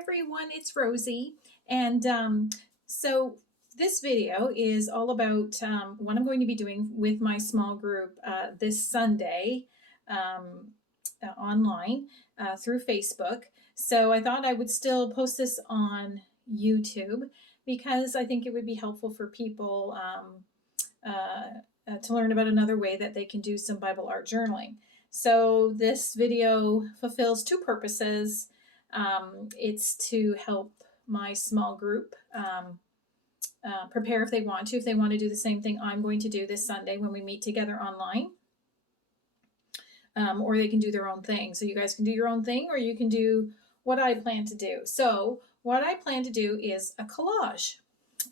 everyone, it's Rosie. And so this video is all about what I'm going to be doing with my small group this Sunday online through Facebook. So I thought I would still post this on YouTube because I think it would be helpful for people to learn about another way that they can do some Bible art journaling. So this video fulfills two purposes. It's to help my small group prepare if they want to. If they want to do the same thing I'm going to do this Sunday when we meet together online. Or they can do their own thing. So you guys can do your own thing, or you can do what I plan to do. So what I plan to do is a collage.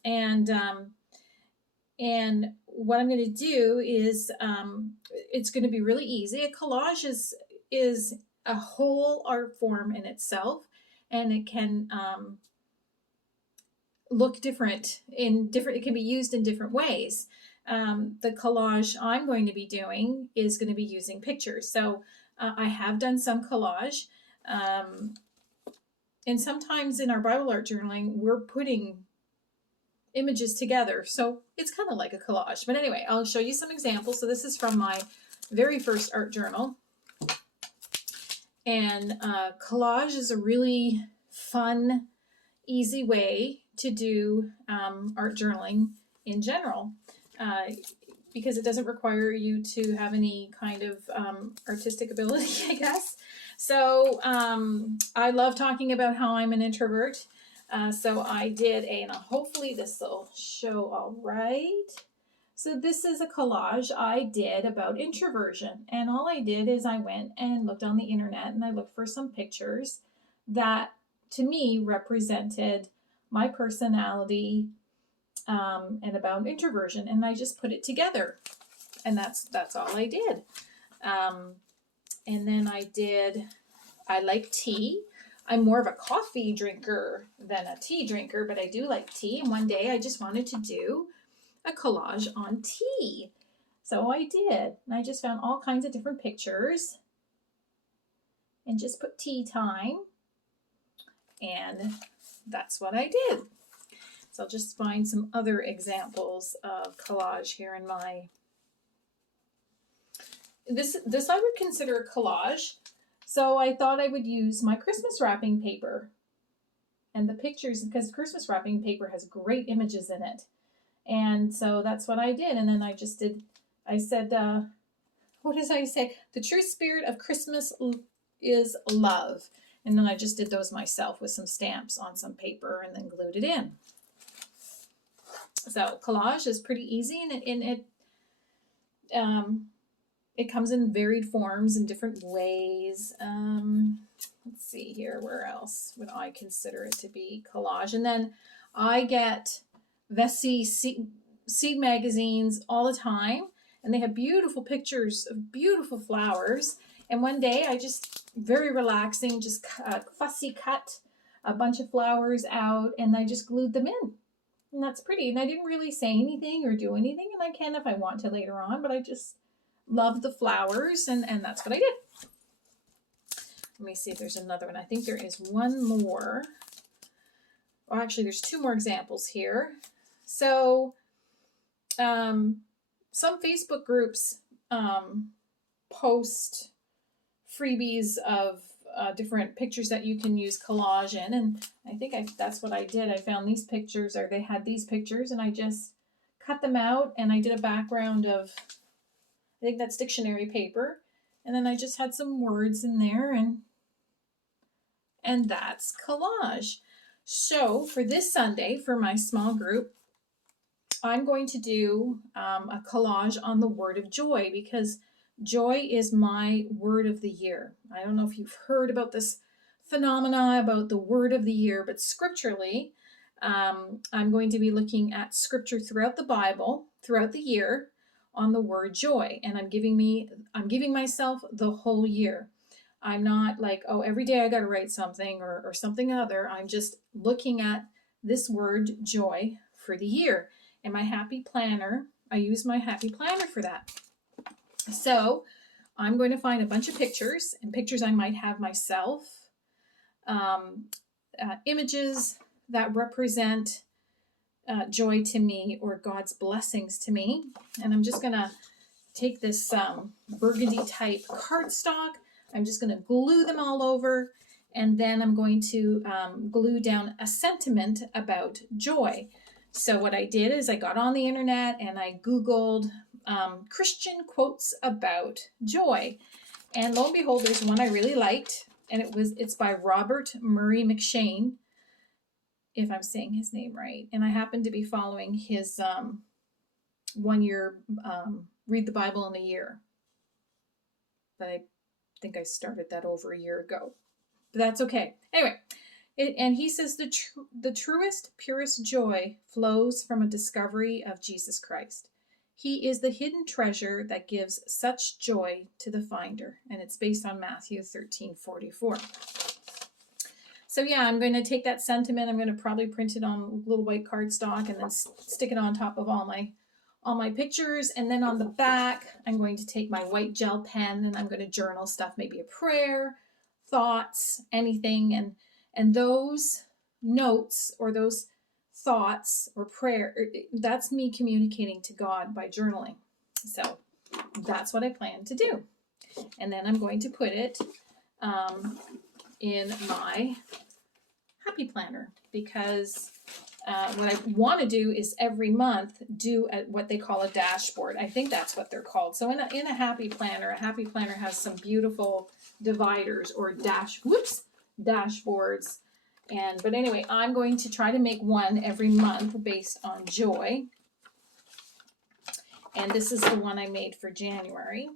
And what I'm going to do is, it's going to be really easy. A collage is a whole art form in itself, and it can look different. It can be used in different ways. The collage I'm going to be doing is going to be using pictures. So I have done some collage, and sometimes in our Bible art journaling, we're putting images together. So it's kind of like a collage. But anyway, I'll show you some examples. So this is from my very first art journal. And collage is a really fun, easy way to do art journaling in general. Because it doesn't require you to have any kind of artistic ability, I guess. So I love talking about how I'm an introvert. So I did and hopefully this will show all right. So this is a collage I did about introversion. And all I did is I went and looked on the internet and I looked for some pictures that to me represented my personality and about introversion, and I just put it together, and that's all I did. And then I like tea. I'm more of a coffee drinker than a tea drinker, but I do like tea. And one day I just wanted to do a collage on tea, so I did. And I just found all kinds of different pictures and just put tea time, and that's what I did. So I'll just find some other examples of collage here in my, this I would consider a collage. So I thought I would use my Christmas wrapping paper and the pictures, because Christmas wrapping paper has great images in it. And so that's what I did. And then I said, what did I say? The true spirit of Christmas is love. And then I just did those myself with some stamps on some paper and then glued it in. So collage is pretty easy, and it comes in varied forms in different ways. Let's see here, where else would I consider it to be collage? And then I get Vessi seed magazines all the time, and they have beautiful pictures of beautiful flowers. And one day I just, very relaxing, just fussy cut a bunch of flowers out, and I just glued them in. And that's pretty. And I didn't really say anything or do anything, and I can if I want to later on, but I just love the flowers, and that's what I did. Let me see if there's another one. I think there is one more. Well, actually, there's two more examples here. So some Facebook groups post freebies of different pictures that you can use collage in, and I think that's what I did. I found these pictures, or they had these pictures, and I just cut them out, and I did a background of, I think that's dictionary paper, and then I just had some words in there, and that's collage. So for this Sunday, for my small group, I'm going to do a collage on the word of joy, because joy is my word of the year. I don't know if you've heard about this phenomena about the word of the year, but scripturally, I'm going to be looking at scripture throughout the Bible, throughout the year, on the word joy. And I'm giving myself the whole year. I'm not like, oh, every day I got to write something or something other. I'm just looking at this word joy for the year. And my happy planner, I use my happy planner for that. So I'm going to find a bunch of pictures, and pictures I might have myself, images that represent joy to me or God's blessings to me. And I'm just going to take this burgundy type cardstock. I'm just going to glue them all over. And then I'm going to glue down a sentiment about joy. So what I did is I got on the internet and I Googled Christian quotes about joy. And lo and behold, there's one I really liked. And it's by Robert Murray McShane, if I'm saying his name right. And I happen to be following his 1 year read the Bible in a year. But I think I started that over a year ago. But that's okay. Anyway, and he says the truest, purest joy flows from a discovery of Jesus Christ. He is the hidden treasure that gives such joy to the finder. And it's based on Matthew 13:44. So yeah, I'm going to take that sentiment. I'm going to probably print it on little white cardstock and then stick it on top of all my pictures. And then on the back, I'm going to take my white gel pen and I'm going to journal stuff, maybe a prayer, thoughts, anything. And those notes or those thoughts or prayer, that's me communicating to God by journaling. So that's what I plan to do. And then I'm going to put it in my happy planner, because what I want to do is every month do what they call a dashboard. I think that's what they're called. So in a happy planner has some beautiful dividers or dashboards. But anyway, I'm going to try to make one every month based on joy. And this is the one I made for January.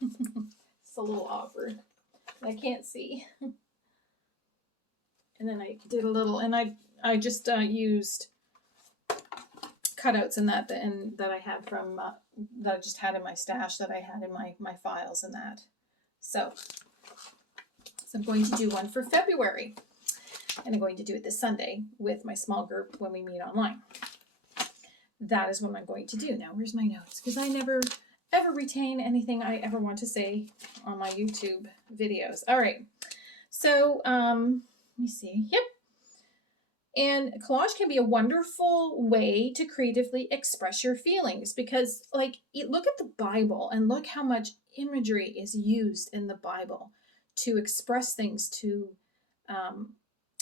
It's a little awkward. I can't see. And then I did a little, and I just used cutouts and that I had from that I just had in my stash, that I had in my files and that. So I'm going to do one for February, and I'm going to do it this Sunday with my small group when we meet online. That is what I'm going to do. Now, where's my notes? Because I never ever retain anything I ever want to say on my YouTube videos. All right. So, let me see. Yep. And collage can be a wonderful way to creatively express your feelings, because, like, look at the Bible and look how much imagery is used in the Bible to express things, to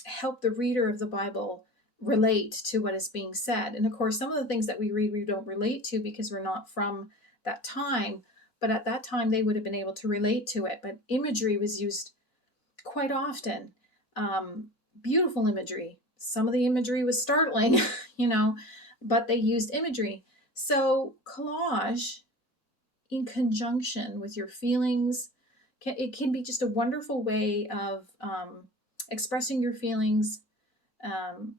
help the reader of the Bible relate to what is being said. And of course, some of the things that we read, we don't relate to because we're not from that time. But at that time, they would have been able to relate to it. But imagery was used quite often. Beautiful imagery. Some of the imagery was startling, but they used imagery. So collage, in conjunction with your feelings, it can be just a wonderful way of expressing your feelings and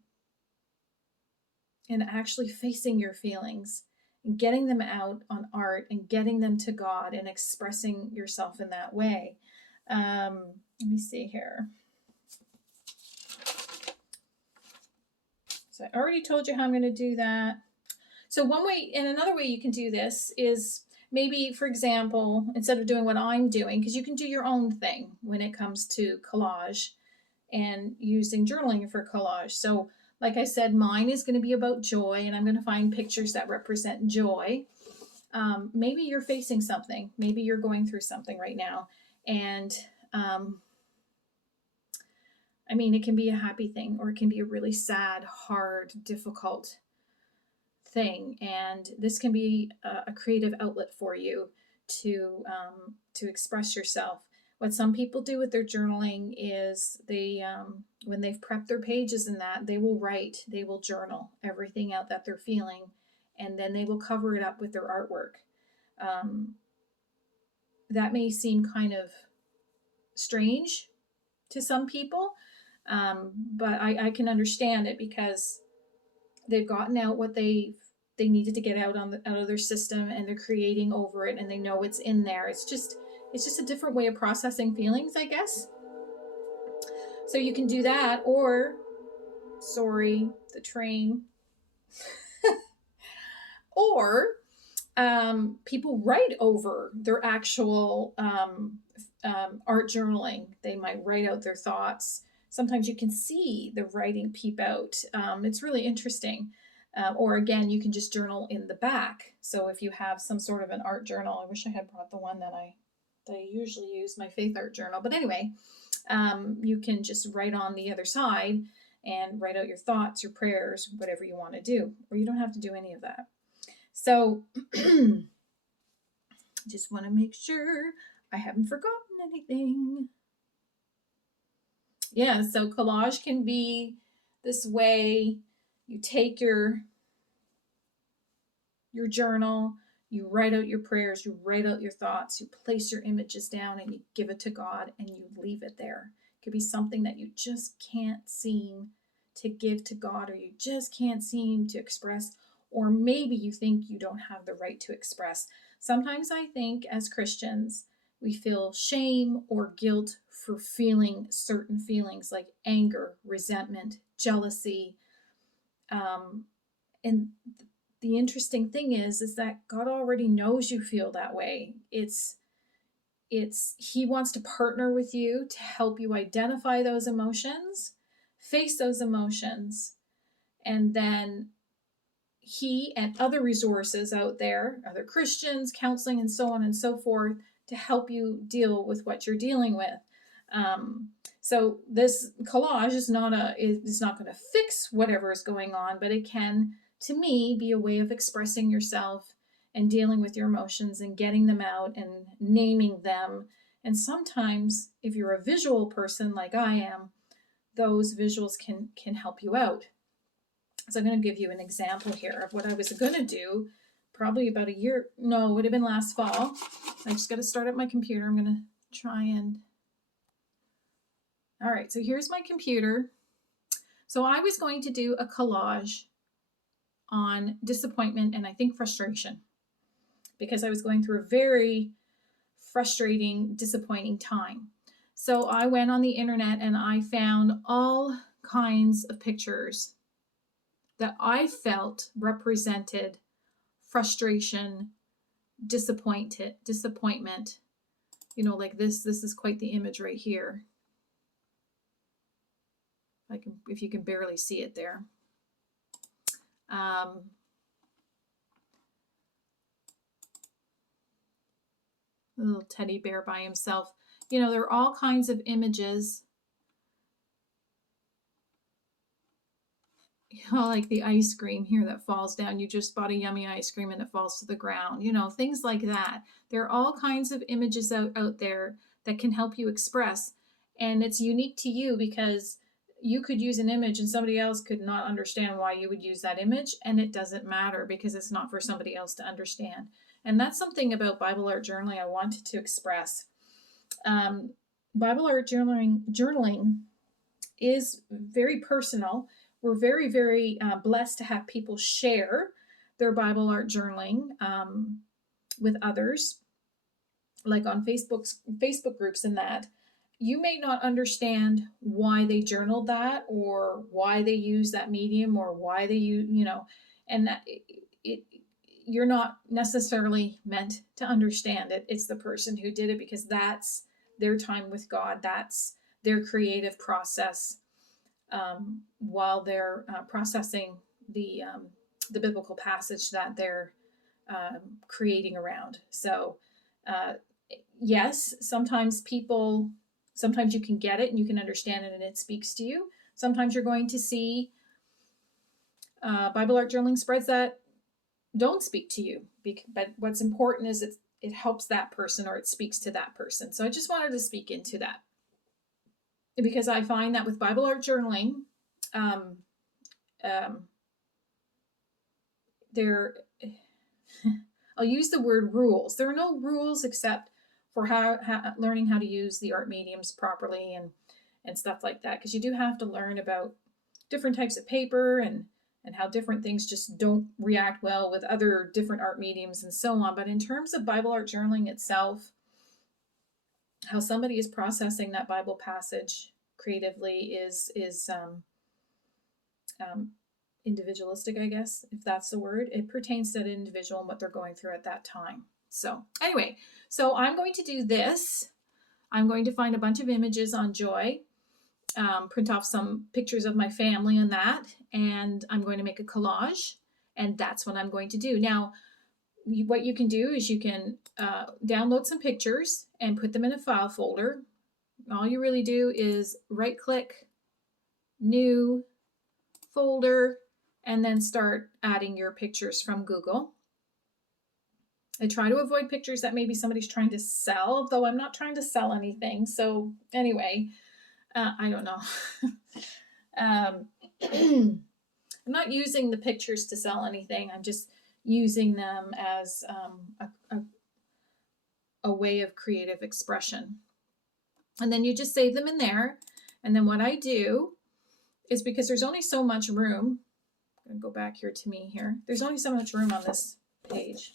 actually facing your feelings and getting them out on art and getting them to God and expressing yourself in that way. Let me see here. So I already told you how I'm going to do that. So one way, and another way you can do this is maybe, for example, instead of doing what I'm doing, because you can do your own thing when it comes to collage and using journaling for collage. So like I said, mine is going to be about joy, and I'm going to find pictures that represent joy. Maybe you're facing something. Maybe you're going through something right now. And it can be a happy thing, or it can be a really sad, hard, difficult thing. And this can be a creative outlet for you to express yourself. What some people do with their journaling is they, when they've prepped their pages and that, they will journal everything out that they're feeling, and then they will cover it up with their artwork. That may seem kind of strange to some people, but I can understand it, because they've gotten out what they needed to get out out of their system, and they're creating over it, and they know it's in there. It's just a different way of processing feelings, I guess. So you can do that, or, sorry, the train, or People write over their actual art journaling. They might write out their thoughts. Sometimes you can see the writing peep out. It's really interesting. Or again, you can just journal in the back. So if you have some sort of an art journal, I wish I had brought the one that I usually use, my faith art journal. But anyway, you can just write on the other side and write out your thoughts, your prayers, whatever you want to do, or you don't have to do any of that. So just want to make sure I haven't forgotten anything. Yeah, so collage can be this way. You take your journal, you write out your prayers, you write out your thoughts, you place your images down and you give it to God and you leave it there. It could be something that you just can't seem to give to God, or you just can't seem to express, or maybe you think you don't have the right to express. Sometimes I think as Christians, we feel shame or guilt for feeling certain feelings like anger, resentment, jealousy. And the interesting thing is that God already knows you feel that way. He wants to partner with you to help you identify those emotions, face those emotions, and then he and other resources out there, other Christians, counseling, and so on and so forth, to help you deal with what you're dealing with. So this collage is not going to fix whatever is going on, but it can, to me, be a way of expressing yourself and dealing with your emotions and getting them out and naming them. And sometimes, if you're a visual person like I am, those visuals can help you out. So I'm going to give you an example here of what I was going to do probably about a year. No, it would have been last fall. I just got to start up my computer. I'm going to try and. All right, so here's my computer. So I was going to do a collage on disappointment and I think frustration, because I was going through a very frustrating, disappointing time. So I went on the internet and I found all kinds of pictures that I felt represented frustration, disappointment. You know, like this is quite the image right here. If you can barely see it there. Little teddy bear by himself. You know, there are all kinds of images. You know, like the ice cream here that falls down. You just bought a yummy ice cream and it falls to the ground. You know, things like that. There are all kinds of images out there that can help you express. And it's unique to you because you could use an image and somebody else could not understand why you would use that image. And it doesn't matter because it's not for somebody else to understand. And that's something about Bible art journaling I wanted to express. Bible art journaling is very personal. We're very, very blessed to have people share their Bible art journaling with others, like on Facebook groups and that. You may not understand why they journaled that or why they use that medium or why they use, and that you're not necessarily meant to understand it. It's the person who did it because that's their time with God. That's their creative process while they're processing the biblical passage that they're creating around. So yes, sometimes you can get it and you can understand it and it speaks to you. Sometimes you're going to see Bible art journaling spreads that don't speak to you. But what's important is it helps that person or it speaks to that person. So I just wanted to speak into that. Because I find that with Bible art journaling, I'll use the word rules. There are no rules except for learning how to use the art mediums properly and stuff like that. Because you do have to learn about different types of paper and how different things just don't react well with other different art mediums and so on. But in terms of Bible art journaling itself, how somebody is processing that Bible passage creatively is individualistic, I guess, if that's the word. It pertains to the individual and what they're going through at that time. So anyway, so I'm going to do this. I'm going to find a bunch of images on Joy, print off some pictures of my family and that, and I'm going to make a collage, and that's what I'm going to do. Now, what you can do is you can download some pictures and put them in a file folder. All you really do is right click, new folder, and then start adding your pictures from Google. I try to avoid pictures that maybe somebody's trying to sell, though I'm not trying to sell anything. So anyway, I don't know. I'm not using the pictures to sell anything. I'm just using them as a way of creative expression. And then you just save them in there. And then what I do is, because there's only so much room, I'm going to go back here to me here. There's only so much room on this page.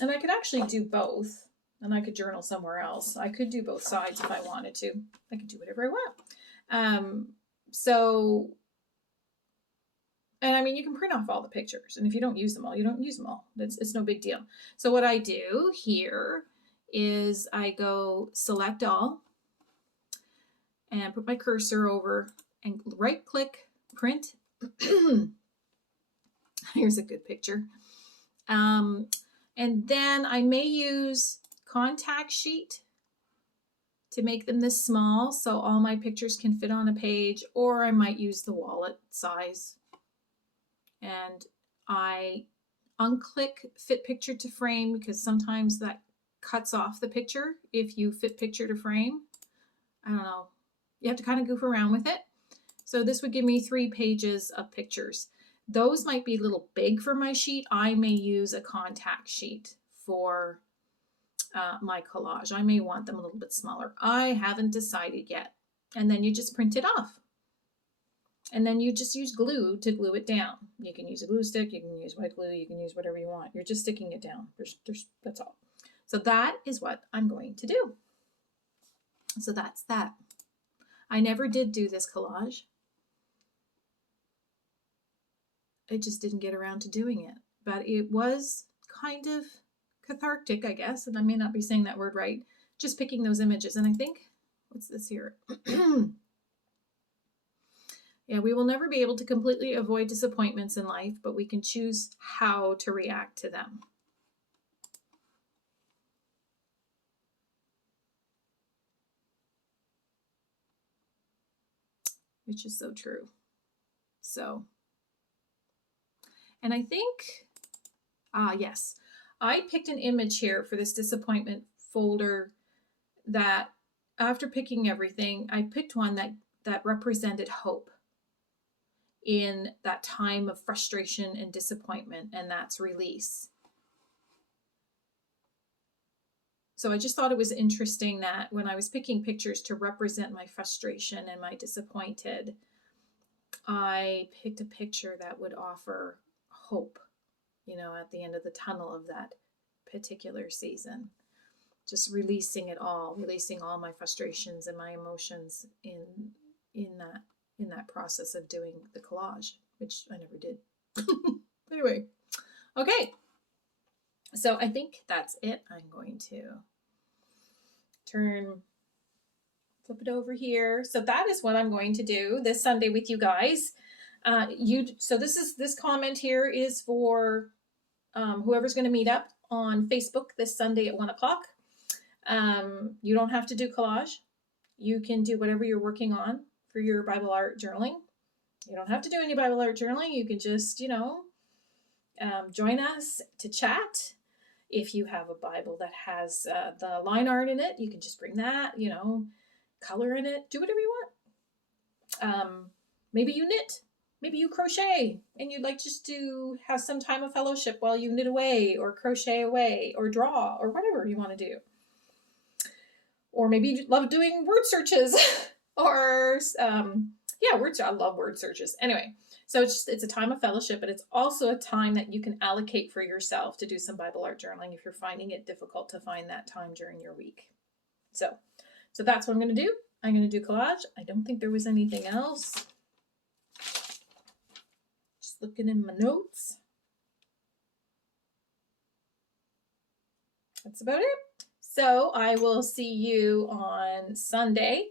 And I could actually do both, and I could journal somewhere else. I could do both sides if I wanted to. I could do whatever I want. And I mean, you can print off all the pictures, and if you don't use them all, you don't use them all. It's no big deal. So what I do here is I go select all and put my cursor over and right click, print. Here's a good picture. And then I may use contact sheet to make them this small so all my pictures can fit on a page, or I might use the wallet size. And I unclick fit picture to frame, because sometimes that cuts off the picture if you fit picture to frame. I don't know. You have to kind of goof around with it. So this would give me 3 pages of pictures. Those might be a little big for my sheet. I may use a contact sheet for my collage. I may want them a little bit smaller. I haven't decided yet. And then you just print it off. And then you just use glue to glue it down. You can use a glue stick, you can use white glue, you can use whatever you want. You're just sticking it down. That's all. So that is what I'm going to do. So that's that. I never did do this collage. I just didn't get around to doing it. But it was kind of cathartic, I guess, and I may not be saying that word right, just picking those images. And I think, what's this here? Yeah, we will never be able to completely avoid disappointments in life, but we can choose how to react to them. Which is so true. So, and I think, yes, I picked an image here for this disappointment folder that, after picking everything, I picked one that represented hope in that time of frustration and disappointment, and that's release. So I just thought it was interesting that when I was picking pictures to represent my frustration and my disappointed, I picked a picture that would offer hope, at the end of the tunnel of that particular season. Just releasing it all, releasing all my frustrations and my emotions in that process of doing the collage, which I never did. Anyway, okay. So I think that's it. I'm going to flip it over here. So that is what I'm going to do this Sunday with you guys. So this comment here is for whoever's going to meet up on Facebook this Sunday at 1:00. You don't have to do collage. You can do whatever you're working on for your Bible art journaling. You don't have to do any Bible art journaling. You can just, join us to chat. If you have a Bible that has the line art in it, you can just bring that, color in it, do whatever you want. Maybe you knit, maybe you crochet, and you'd like just to have some time of fellowship while you knit away or crochet away or draw or whatever you want to do. Or maybe you love doing word searches or, I love word searches. Anyway, so it's a time of fellowship, but it's also a time that you can allocate for yourself to do some Bible art journaling if you're finding it difficult to find that time during your week. So that's what I'm going to do. I'm going to do collage. I don't think there was anything else. Just looking in my notes. That's about it. So I will see you on Sunday.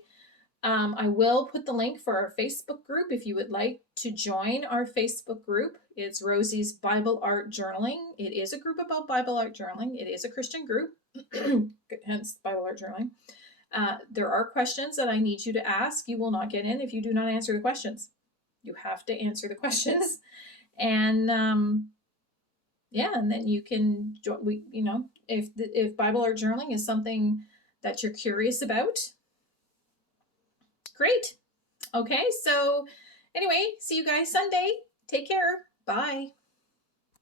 I will put the link for our Facebook group if you would like to join our Facebook group. It's Rosie's Bible Art Journaling. It is a group about Bible art journaling. It is a Christian group, hence Bible art journaling. There are questions that I need you to ask. You will not get in if you do not answer the questions. You have to answer the questions. And yeah, and then you can join. If Bible art journaling is something that you're curious about, great. Okay, so anyway, see you guys Sunday. Take care. Bye.